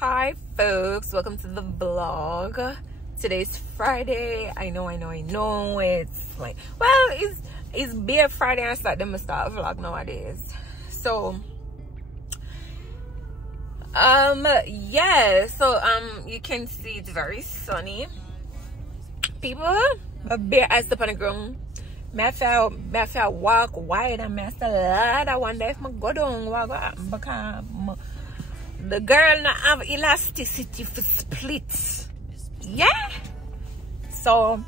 Hi folks, welcome to the vlog. Today's Friday. I know it's like, well, it's bare Friday and start them start vlog nowadays. So you can see it's very sunny. People bare eyes up on the ground. I felt walk wide and I still I wonder if I go down walk because the girl not have elasticity for splits. Yeah. So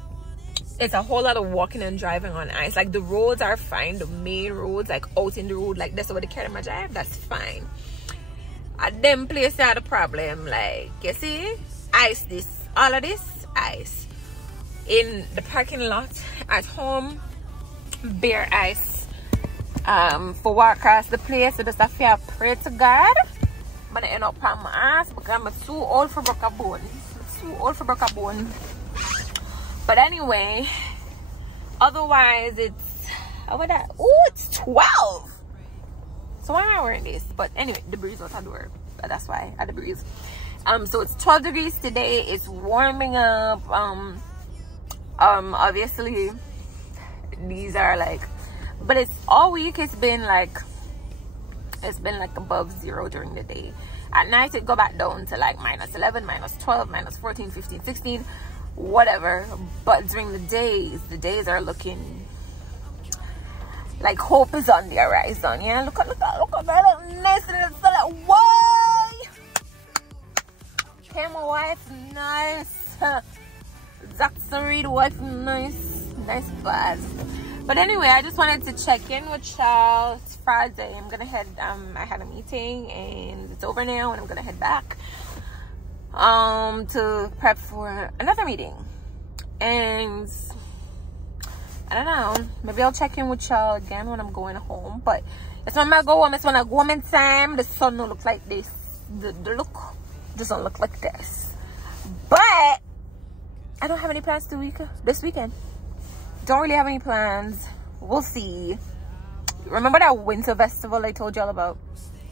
it's a whole lot of walking and driving on ice. Like the roads are fine, the main roads, like out in the road, like that's where they carry my drive, that's fine. At them places are the problem. Like you see, ice this, all of this, ice. In the parking lot, at home, bare ice. For walk across the place, so just have to pray to God. But I end up on my ass because I'm too old for broken bone. Too old for broken bone. But anyway, otherwise it's over that. Oh, it's 12. So why am I wearing this? But anyway, the breeze was outdoor. That's why I had the breeze. So it's 12 degrees today. It's warming up. Obviously these are like, but it's all week. It's been like above 0 during the day. At night it go back down to like -11, -12, -14, 15, 16, whatever. But during the days are looking like hope is on the horizon. Yeah, look at that nice little sun. Why? Camel wife's nice. Jackson Reid wife nice buzz. But anyway, I just wanted to check in with y'all. It's Friday. I'm gonna head. I had a meeting and it's over now, and I'm gonna head back to prep for another meeting. And I don't know. Maybe I'll check in with y'all again when I'm going home. But it's when I go home. It's when I go home in time. The sun don't look like this. The look doesn't look like this. But I don't have any plans this weekend. Don't really have any plans. We'll see. Remember that winter festival I told y'all about?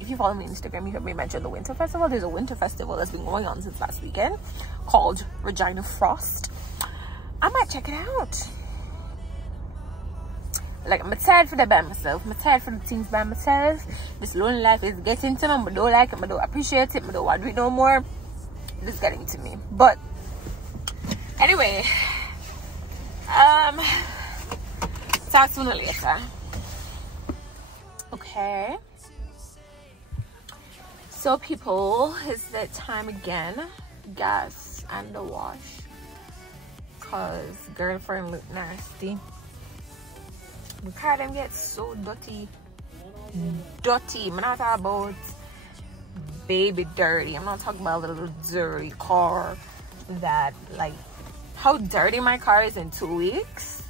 If you follow me on Instagram, you heard me mention the winter festival. There's a winter festival that's been going on since last weekend called Regina Frost. I might check it out. Like, I'm tired for that by myself. I'm tired for the things by myself. This lonely life is getting to me. I don't like it. I don't appreciate it. I don't want to do it no more. It's getting to me. But anyway, talk sooner or later. Okay. So people, it's that time again. Gas and the wash. Cause girlfriend look nasty. The car them get so dirty. I'm not talking about baby dirty. I'm not talking about a little dirty car that like how dirty my car is in 2 weeks.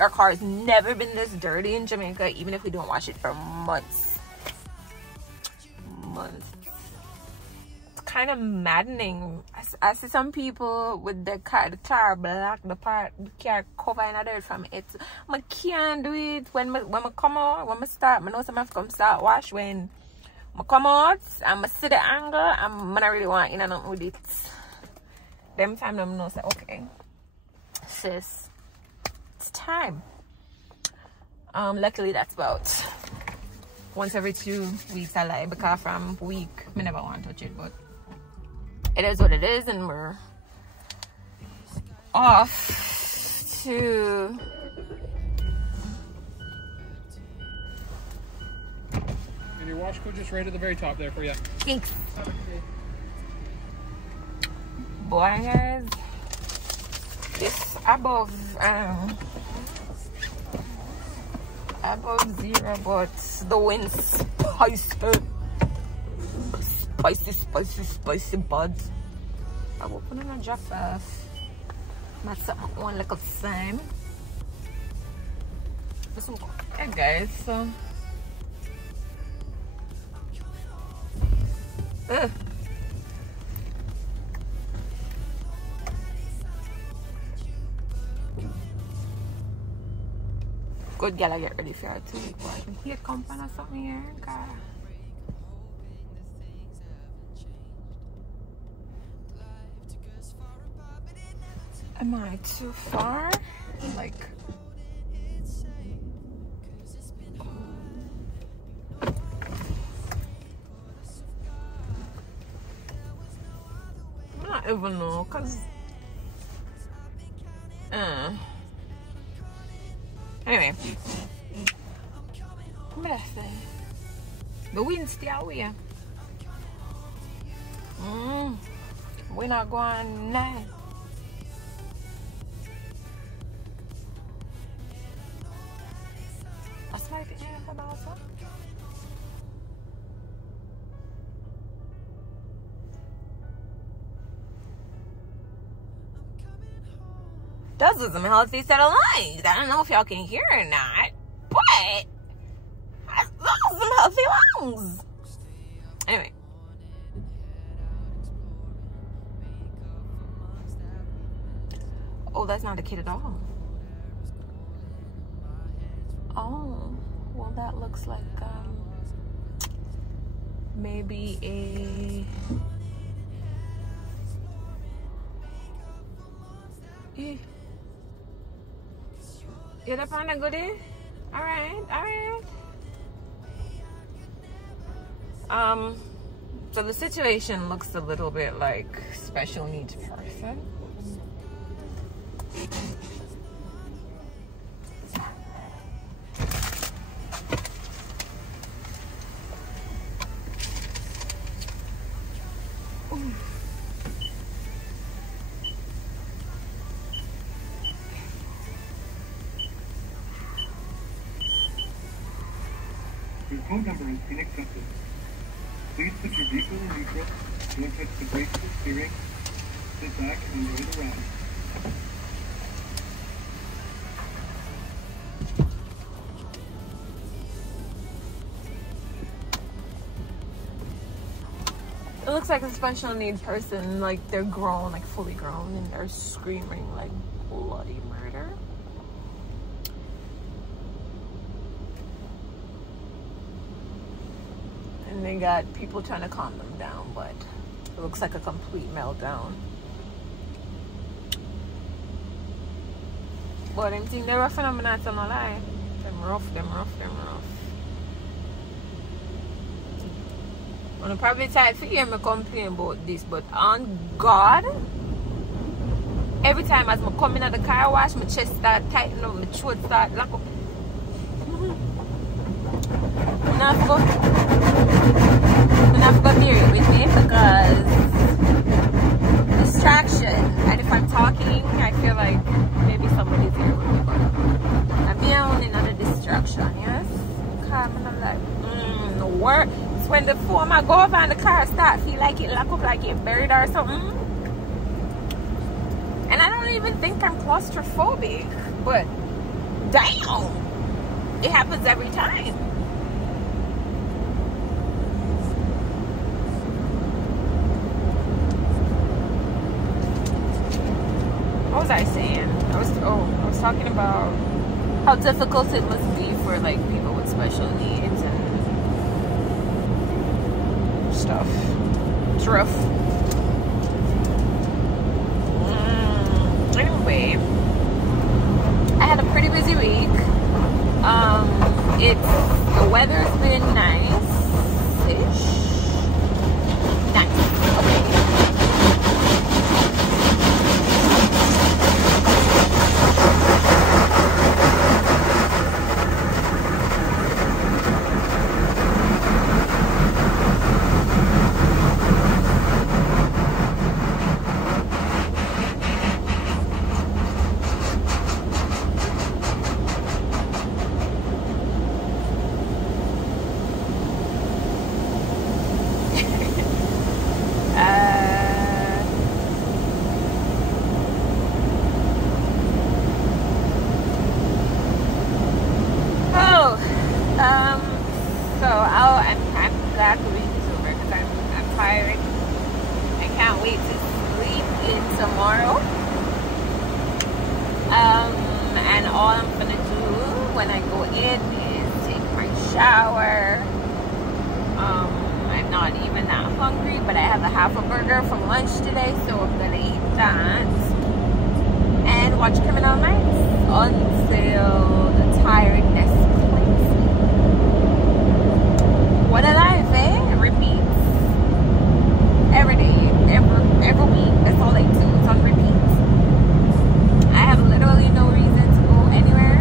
Our car has never been this dirty in Jamaica, even if we don't wash it for months. It's kind of maddening. I see some people with the car black, the car cover in dirt from it. I can't do it when I come out, when I start. I know some have to come start wash when I come out. I see the angle. I'm not really want in and out with it. Them time them know say, okay, sis, it's time. Luckily that's about once every 2 weeks I lie, because from week I never want to touch it, but it is what it is, and we're off to and your wash code just right at the very top there for you. Thanks. Boy, guys, it's above 0, but the wind spicy buds. I'm opening a jar first. That's one little time. Hey guys, so good girl, I get ready for her 2 week wash. Here, company or something here. God. Am I too far? Like, I don't even know, cause anyway, what I say? The wind stay away. We're not going nice. That's my picture about that. Those are some healthy set of lines. I don't know if y'all can hear or not, but those are some healthy lungs. Anyway. Oh, that's not a kid at all. Oh, well, that looks like maybe a you're the panda goodie? Alright. So the situation looks a little bit like special needs person. Your phone number has been accepted. Please put your vehicle in neutral, don't touch the brakes or steering, sit back and enjoy the ride. It looks like a special need person, like they're grown, like fully grown, and they're screaming like bloody murder. And they got people trying to calm them down, but it looks like a complete meltdown. But them things they're rough, and I'm not telling a lie. Them rough. I'm probably tired for hearing me complain about this, but on God, every time as I come in at the car wash, my chest start tighten up, my throat start lock up. I'm not going to hear it with me because distraction. And if I'm talking, I feel like maybe somebody's here with me, but I'm being another distraction, yes? Calm, and I'm like, work. It's when the foam I go over and the car start feel like it lock up, like it buried or something. And I don't even think I'm claustrophobic, but damn, it happens every time. What was I saying? I was talking about how difficult it must be for like people with special needs and stuff. It's rough. Anyway, I had a pretty busy week. The weather's been nice-ish. Nice. Okay. And all I'm gonna do when I go in is take my shower. I'm not even that hungry, but I have a half a burger from lunch today, so I'm gonna eat that. and watch Criminal Minds until the tiredness claims me. What a life, eh? Repeats. Every day, every week. That's all I do. It's on repeat. I have literally no reason to go anywhere.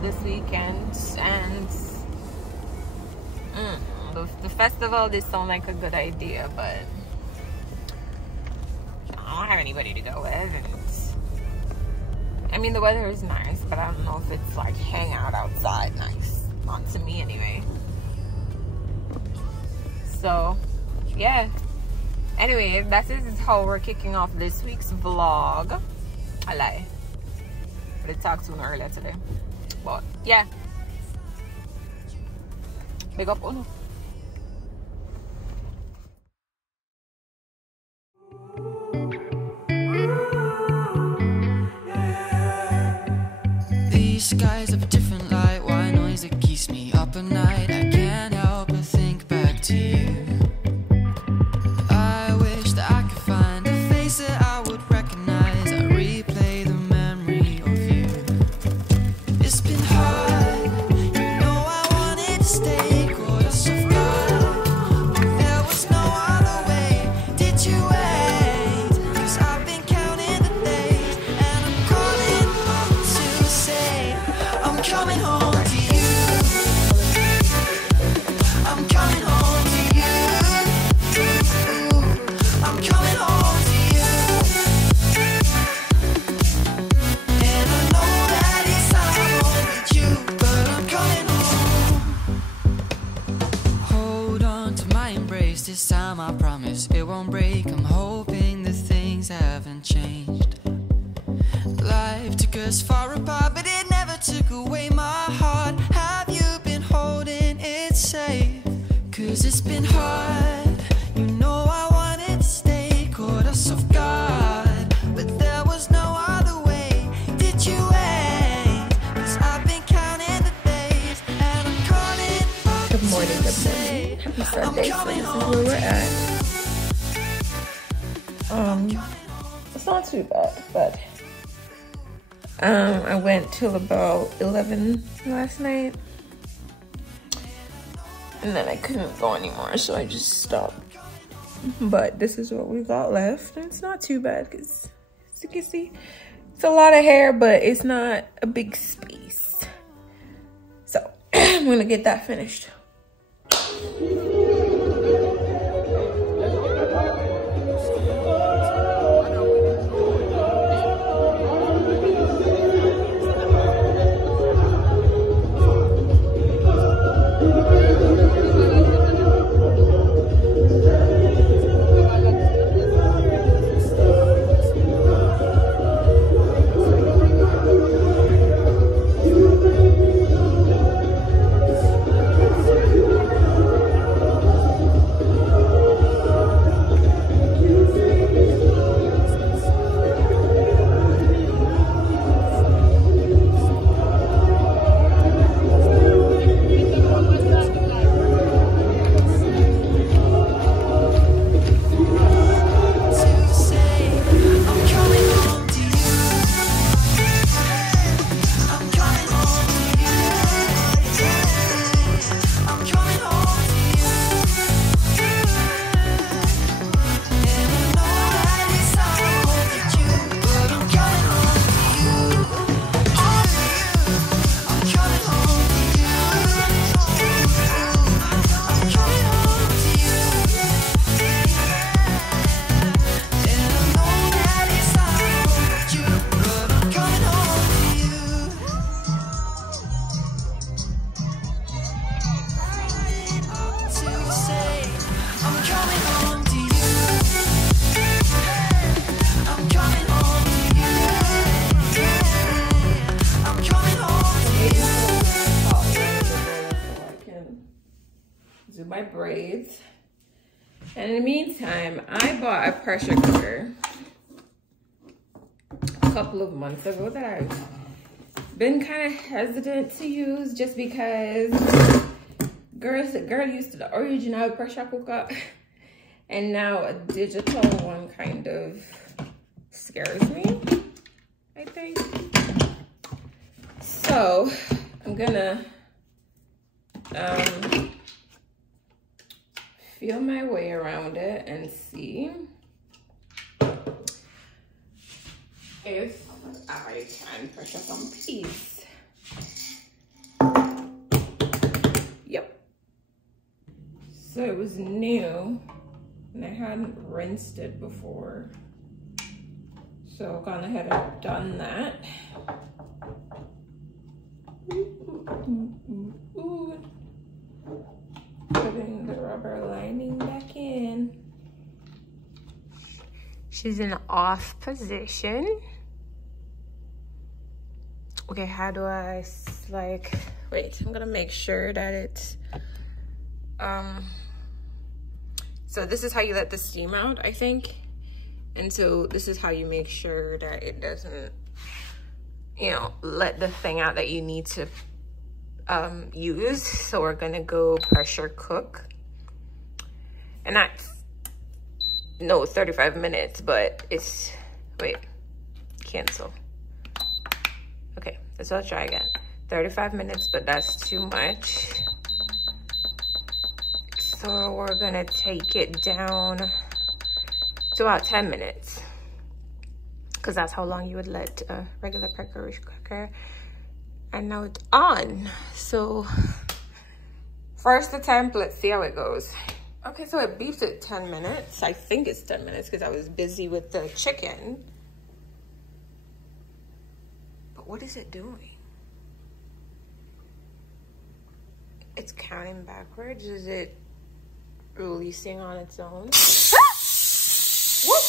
This weekend, and the festival did sound like a good idea, but I don't have anybody to go with. And I mean, the weather is nice, but I don't know if it's like hang out outside nice. Not to me anyway. So yeah, anyway, that is how we're kicking off this week's vlog. I lie, but I talked to him earlier today. But yeah, big up Uno. These skies have a different light, white noise that keeps me up at night. I can't help but think back to you. I wish that I could find a face that I would recognize. I replay the memory of you. It's been hard, you know I wanted to stay, caught us off guard. There was no other way, did you wait? 'Cause I've been counting the days, and I'm calling home to say I'm coming home to you. I'm coming home to you. I'm coming home to you. And I know that it's not with you, but I'm coming home. Hold on to my embrace, this time I promise it won't break. I'm hoping that things haven't changed. Life took us far apart, but it never took away my heart. Have you been holding it safe? 'Cause it's been hard, you know I wanted to stay, caught us off guard, but there was no other way. Did you wait? 'Cause I've been counting the days, and I'm calling up Good morning, to good say morning. Happy I'm Sunday. So coming this is home where we're to at. It's not too bad, but I went till about 11 last night, and then I couldn't go anymore, so I just stopped. But this is what we got left, and it's not too bad because, as you can see, it's a lot of hair, but it's not a big space. So I'm gonna get that finished. And in the meantime, I bought a pressure cooker a couple of months ago that I've been kind of hesitant to use just because girl used to the original pressure cooker, and now a digital one kind of scares me, I think. So I'm gonna feel my way around it and see if I can pressure some peas. Yep. So it was new and I hadn't rinsed it before. So I've gone ahead and done that. Putting the rubber lining back in. She's in off position. Okay, how do I like, wait, I'm gonna make sure that it's, so this is how you let the steam out, I think. And so this is how you make sure that it doesn't, you know, let the thing out that you need to use. So we're gonna go pressure cook. And that's, no, 35 minutes, but it's, wait, cancel. Okay, so I'll try again. 35 minutes, but that's too much. So we're gonna take it down to about 10 minutes, because that's how long you would let a regular pressure cooker. And now it's on. So first attempt, let's see how it goes. Okay, so it beeps at 10 minutes. I think it's 10 minutes because I was busy with the chicken. But what is it doing? It's counting backwards. Is it releasing on its own? Whoop!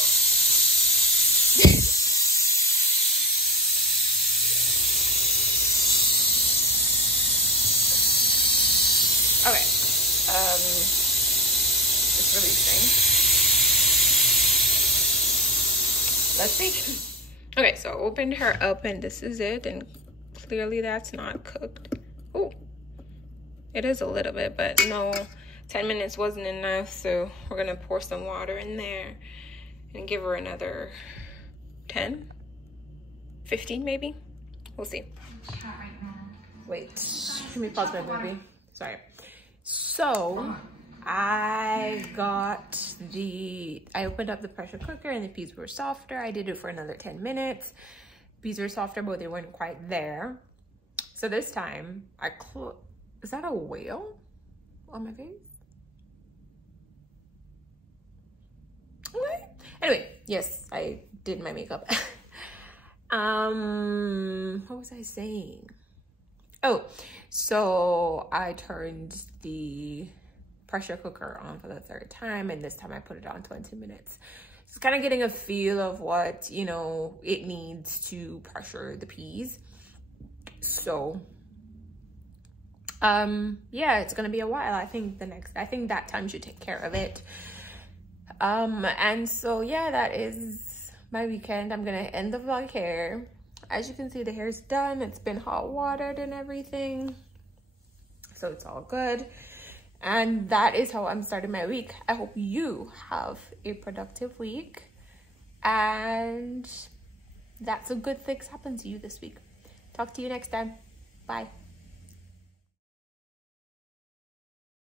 Okay. It's releasing. Let's see. Okay, so I opened her up and this is it, and clearly that's not cooked. Oh, it is a little bit, but no, 10 minutes wasn't enough, so we're gonna pour some water in there and give her another 10, 15 maybe. We'll see. Wait, let me pause my movie. Sorry. So I opened up the pressure cooker and the peas were softer. I did it for another 10 minutes. Peas were softer, but they weren't quite there. So this time is that a whale on my face? Okay. Anyway, yes, I did my makeup. What was I saying? Oh, so I turned the pressure cooker on for the third time, and this time I put it on 20 minutes. It's kind of getting a feel of what, you know, it needs to pressure the peas. So yeah, it's gonna be a while. I think that time should take care of it. And so yeah, that is my weekend. I'm gonna end the vlog here. As you can see, the hair's done. It's been hot watered and everything, so it's all good. And that is how I'm starting my week. I hope you have a productive week and that some good things happen to you this week. Talk to you next time. Bye.